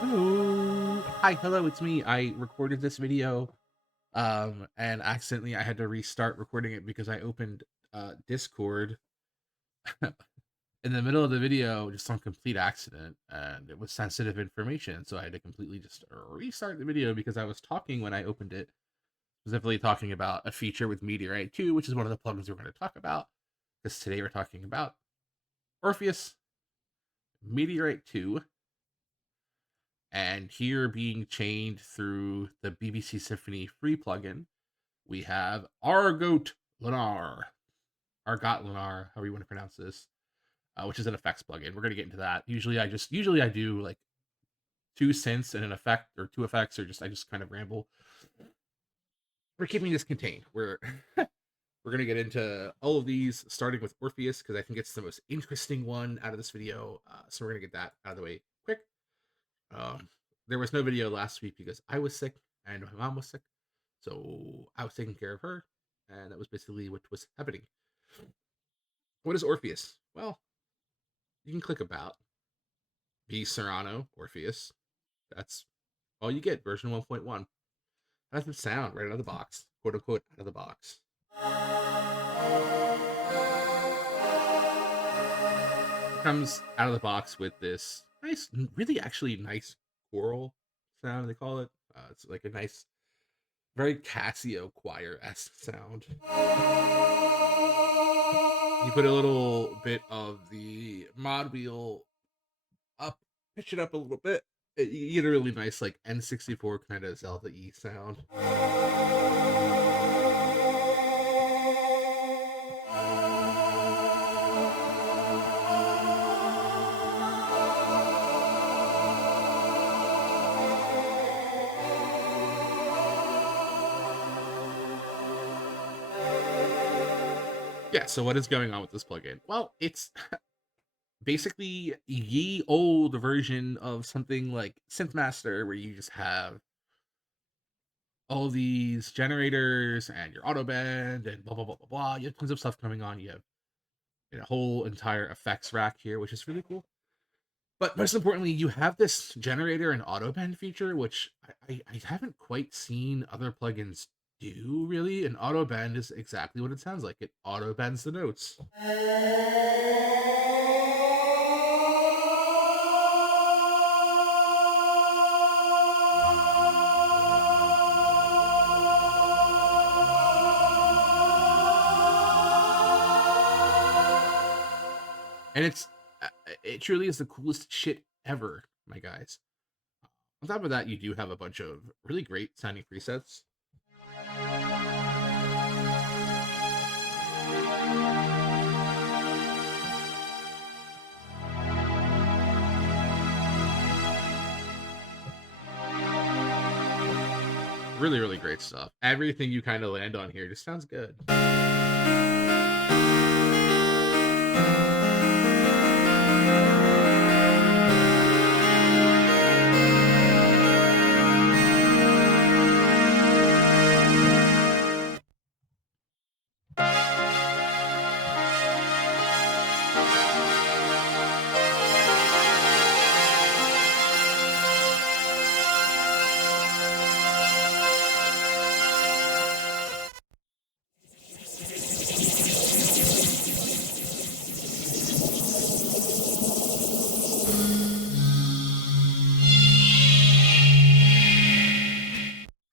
Hello. Hi, hello, it's me. I recorded this video, and accidentally I had to restart recording it because I opened Discord in the middle of the video just on complete accident, and it was sensitive information, so I had to completely just restart the video because I was talking when I opened it, specifically talking about a feature with Meteorite 2, which is one of the plugins we're going to talk about. Because today we're talking about Orpheus, Meteorite 2, and here being chained through the BBC Symphony free plugin, we have Argotlunar, Argotlunar, however you want to pronounce this, which is an effects plugin. We're gonna get into that. Usually I do like two synths and an effect, or two effects, or just I just kind of ramble. We're keeping this contained. We're gonna get into all of these, starting with Orpheus because I think it's the most interesting one out of this video. So we're gonna get that out of the way quick. Um, there was no video last week because I was sick and my mom was sick, so I was taking care of her, and that was basically what was happening. What is Orpheus? Well, you can click about, be Serrano, Orpheus. That's all you get, version 1.1. That's the sound right out of the box, quote unquote, out of the box. It comes out of the box with this nice, really actually nice choral sound, they call it. It's like a nice, very Casio choir-esque sound. You put a little bit of the mod wheel up, pitch it up a little bit. You get a really nice, like, N64 kind of Zelda E sound. Yeah, so what is going on with this plugin? Well, it's basically ye old version of something like Synthmaster, where you just have all these generators and your auto bend and blah blah blah blah blah. You have tons of stuff coming on. You have a whole entire effects rack here, which is really cool. But most importantly, you have this generator and auto bend feature, which I haven't quite seen other plugins do really. An auto bend is exactly what it sounds like. It auto bends the notes. And it truly is the coolest shit ever, my guys. On top of that, you do have a bunch of really great sounding presets. Really, really great stuff. Everything you kind of land on here just sounds good.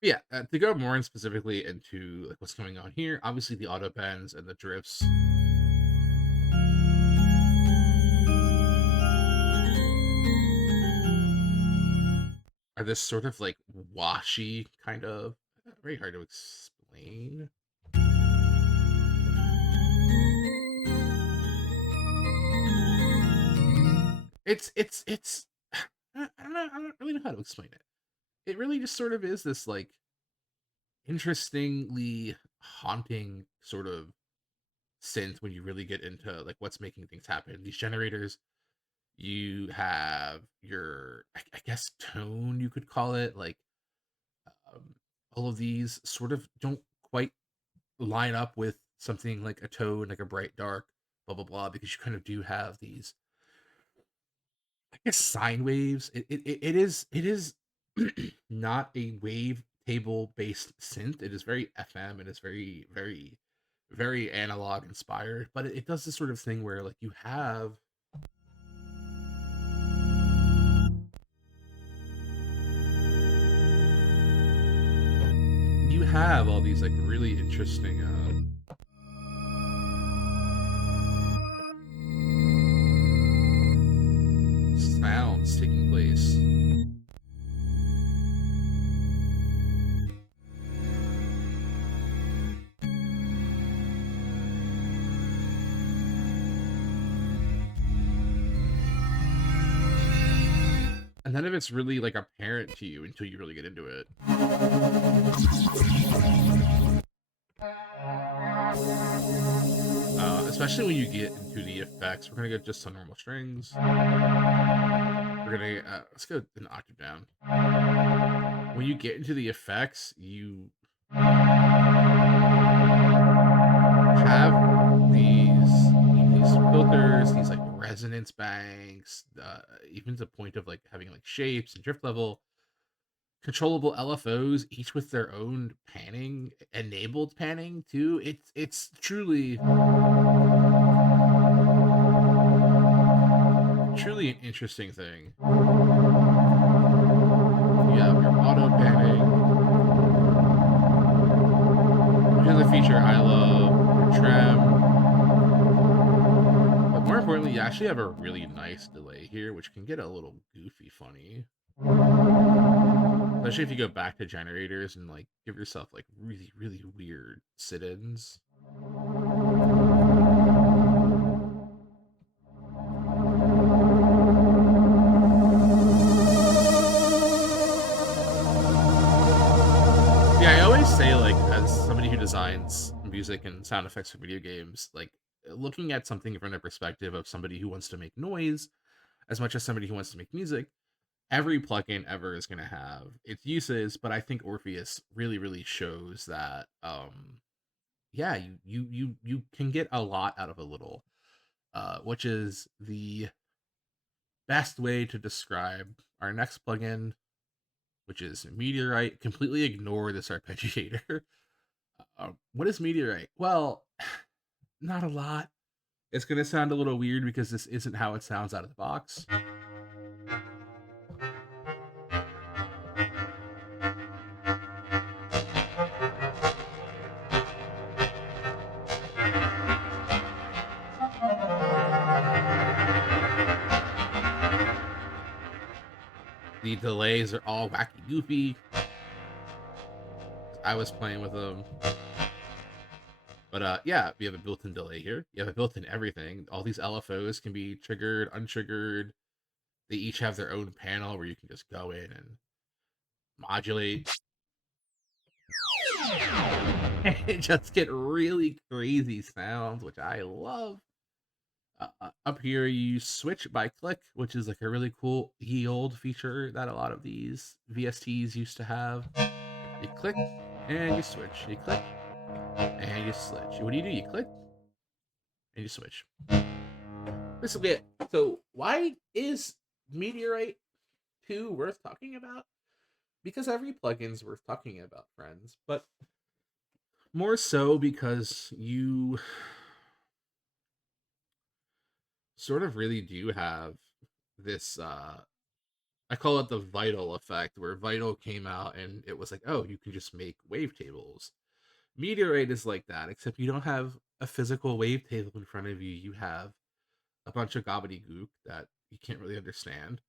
Yeah, to go more specifically into like what's going on here, obviously the auto bends and the drifts are this sort of like washy kind of, very hard to explain. It's I don't really know how to explain it. It really just sort of is this like interestingly haunting sort of synth when you really get into like what's making things happen. These generators, you have your I guess tone, you could call it, like, um, all of these sort of don't quite line up with something like a tone, like a bright dark blah blah blah, because you kind of do have these guess sine waves. It is not a wave table based synth. It is very FM. It is very analog inspired. But it does this sort of thing where like you have all these like really interesting sounds taking place. And none of it's really like apparent to you until you really get into it. Especially when you get into the effects. We're gonna go just some normal strings. We're gonna let's go an octave down. When you get into the effects, you have these filters, these like resonance banks, even to the point of like having like shapes and drift level, controllable LFOs, each with their own panning, enabled panning too. It's truly an interesting thing. You have your auto panning, which is a feature I love. Your trem, but more importantly, you actually have a really nice delay here, which can get a little goofy funny. Especially if you go back to generators and like give yourself like really weird sit-ins. Yeah, I always say like as somebody who designs music and sound effects for video games, like looking at something from the perspective of somebody who wants to make noise as much as somebody who wants to make music, every plugin ever is going to have its uses, but I think Orpheus really shows that yeah, you can get a lot out of a little, which is the best way to describe our next plugin, which is Meteorite. Completely ignore this arpeggiator. What is Meteorite? Well, not a lot. It's going to sound a little weird because this isn't how it sounds out of the box. The delays are all wacky goofy. I was playing with them. But yeah, we have a built-in delay here. You have a built-in everything. All these LFOs can be triggered, untriggered. They each have their own panel where you can just go in and modulate. And just get really crazy sounds, which I love. Up here, you switch by click, which is like a really cool yield feature that a lot of these VSTs used to have. You click and you switch. You click and you switch. What do? You click and you switch. Basically it. So why is Meteorite 2 worth talking about? Because every plugin's worth talking about, friends. But more so because you sort of really do have this I call it the Vital effect, where Vital came out and it was like, oh, you can just make wavetables. Meteorite is like that, except you don't have a physical wavetable in front of you. You have a bunch of gobbledygook that you can't really understand.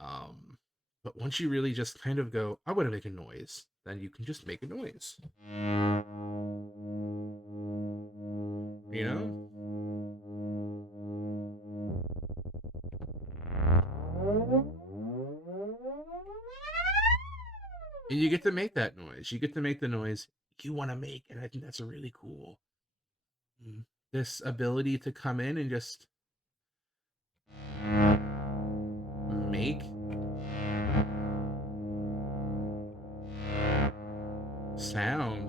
But once you really just kind of go, I want to make a noise, then you can just make a noise. You know? And you get to make that noise. You get to make the noise you want to make. And I think that's a really cool. This ability to come in and just make sound.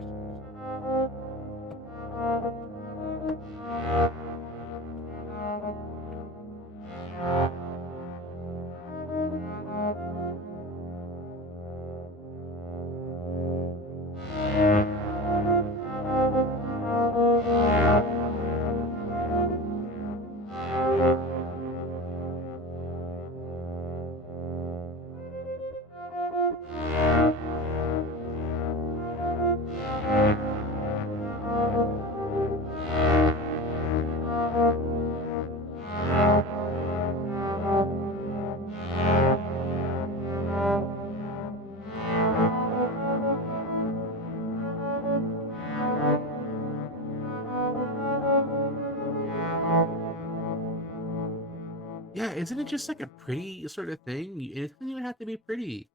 Yeah, isn't it just like a pretty sort of thing? It doesn't even have to be pretty.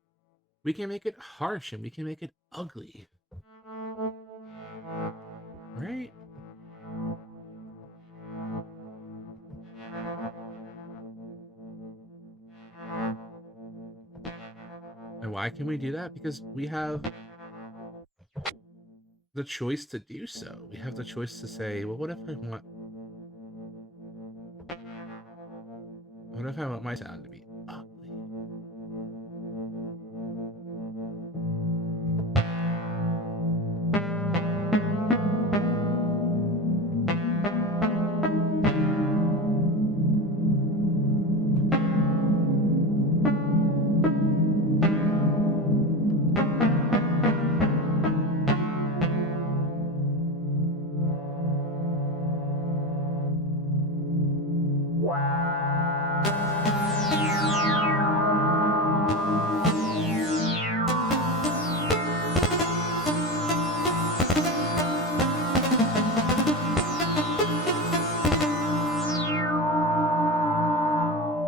We can make it harsh and we can make it ugly, right? And why can we do that? Because we have the choice to do so. We have the choice to say, well, what if I want my sound to be ugly?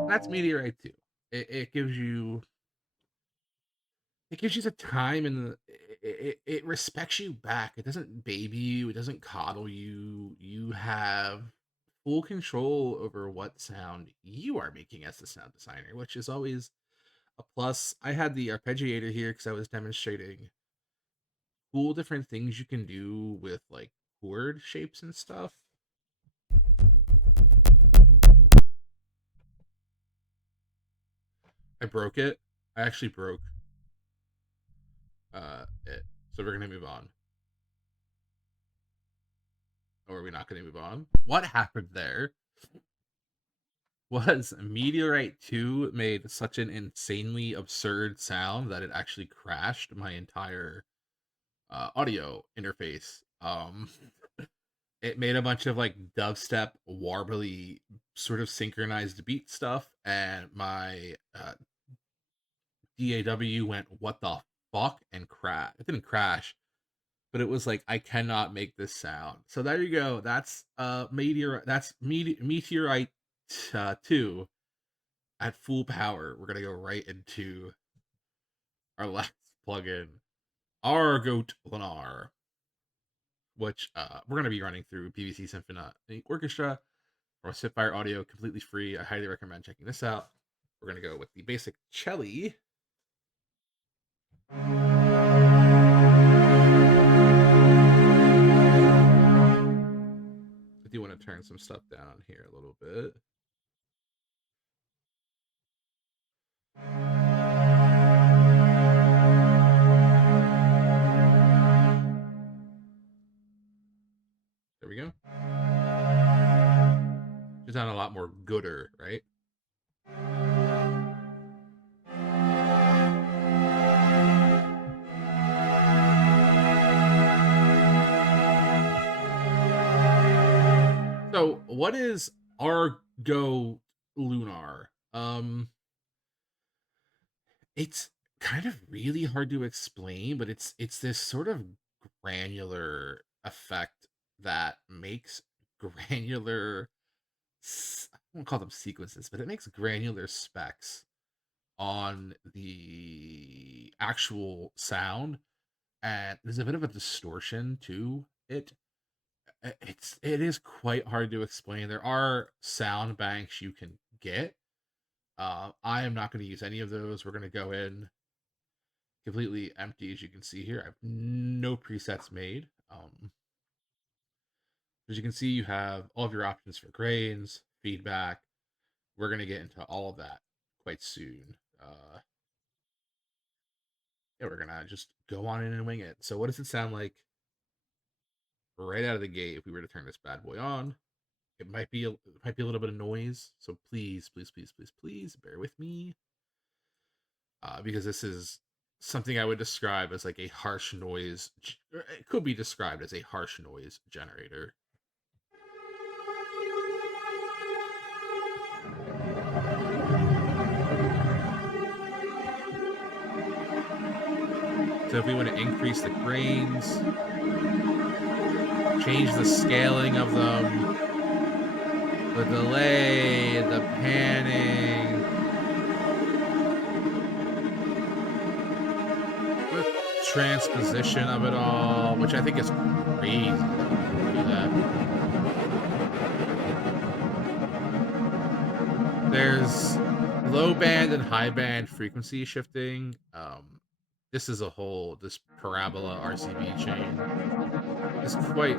That's Meteorite too. It gives you the time and it respects you back. It doesn't baby you. It doesn't coddle you. You have full control over what sound you are making as the sound designer, which is always a plus. I had the arpeggiator here because I was demonstrating cool different things you can do with like chord shapes and stuff. I broke it. I actually broke it. So we're gonna move on. Or are we not gonna move on? What happened there was Meteorite 2 made such an insanely absurd sound that it actually crashed my entire audio interface. It made a bunch of like dubstep, warbly, sort of synchronized beat stuff, and my DAW went, "What the fuck?" and crash. It didn't crash, but it was like, I cannot make this sound. So there you go. That's Meteorite 2 at full power. We're gonna go right into our last plugin, Argotlunar, which we're gonna be running through BBC Symphony Orchestra or Spitfire Audio, completely free. I highly recommend checking this out. We're gonna go with the basic cello. I do want to turn some stuff down here a little bit. There we go. Just sound a lot more gooder, right? So, what is Argotlunar? It's kind of really hard to explain, but it's this sort of granular effect that makes granular I won't call them sequences, but it makes granular specs on the actual sound, and there's a bit of a distortion to it. It is quite hard to explain. There are sound banks you can get. I am not going to use any of those. We're going to go in completely empty, as you can see here. I have no presets made. As you can see, you have all of your options for grains, feedback. We're going to get into all of that quite soon. Yeah, we're going to just go on in and wing it. So what does it sound like right out of the gate if we were to turn this bad boy on? It might be a little bit of noise, so please, please, please, please, please bear with me, because this is something I would describe as like a harsh noise. It could be described as a harsh noise generator. So if we want to increase the grains, change the scaling of them, The delay, the panning, the transposition of it all, which I think is crazy that you can do that. There's low band and high band frequency shifting. This is this parabola RCB chain is quite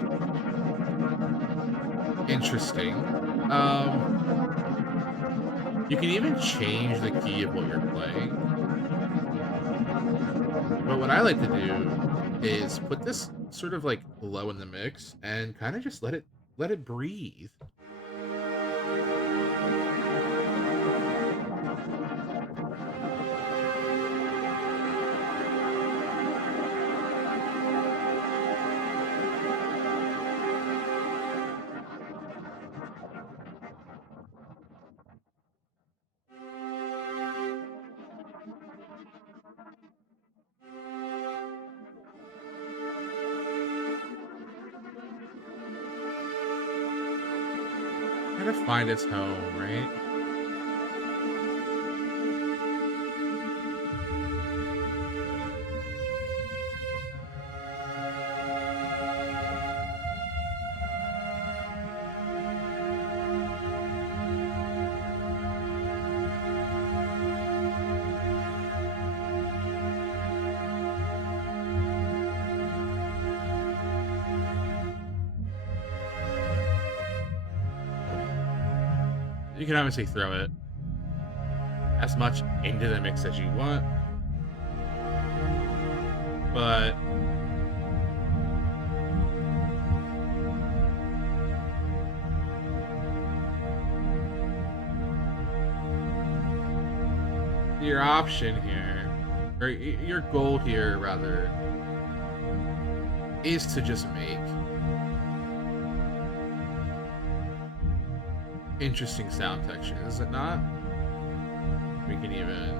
interesting. You can even change the key of what you're playing. But what I like to do is put this sort of like low in the mix and kind of just let it breathe. Kind of find its home, right? You can obviously throw it as much into the mix as you want, but your option here, or your goal here rather, is to just make interesting sound textures, is it not? We can even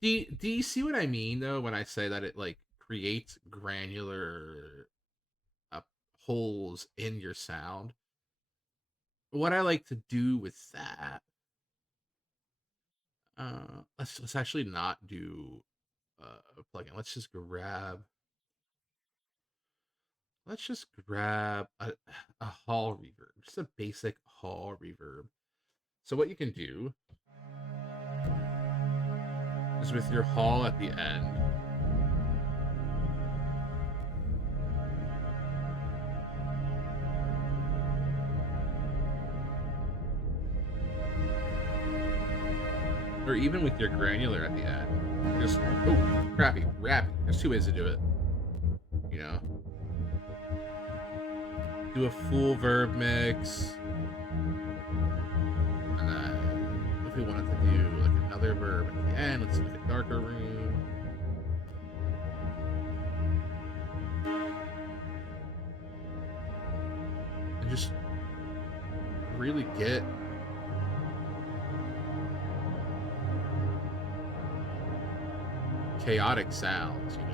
do you see what I mean though when I say that it like creates granular uh, holes in your sound? What I like to do with that, let's actually not do a plugin. Let's just grab a hall reverb, just a basic hall reverb. So what you can do is with your hall at the end, or even with your granular at the end, just crappy. There's two ways to do it. You know, do a full verb mix, and then if we wanted to do like another verb at the end, let's make a darker room. And just really get chaotic sounds, you know.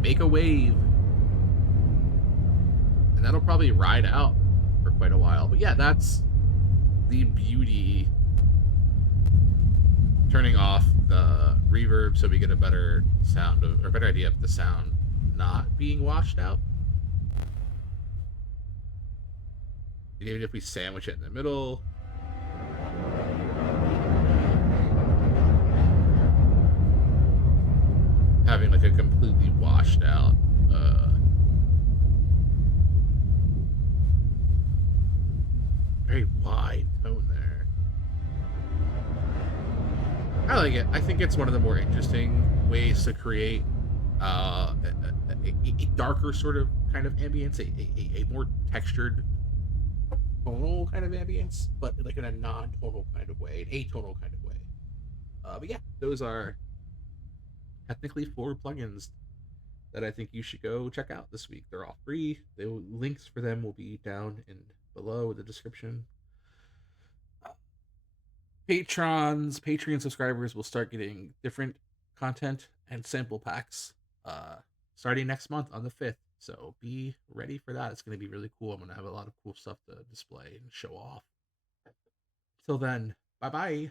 Make a wave, and that'll probably ride out for quite a while. But yeah, that's the beauty, turning off the reverb so we get a better sound or better idea of the sound not being washed out. And even if we sandwich it in the middle, having like a completely washed out very wide tone there. I like it. I think it's one of the more interesting ways to create a darker sort of kind of ambience, a more textured tonal kind of ambience, but like in a non-tonal kind of way, an atonal kind of way. But yeah, those are technically 4 plugins that I think you should go check out this week. They're all free. The links for them will be down in below in the description. Patreon subscribers will start getting different content and sample packs starting next month on the 5th. So be ready for that. It's going to be really cool. I'm going to have a lot of cool stuff to display and show off. Till then, bye bye.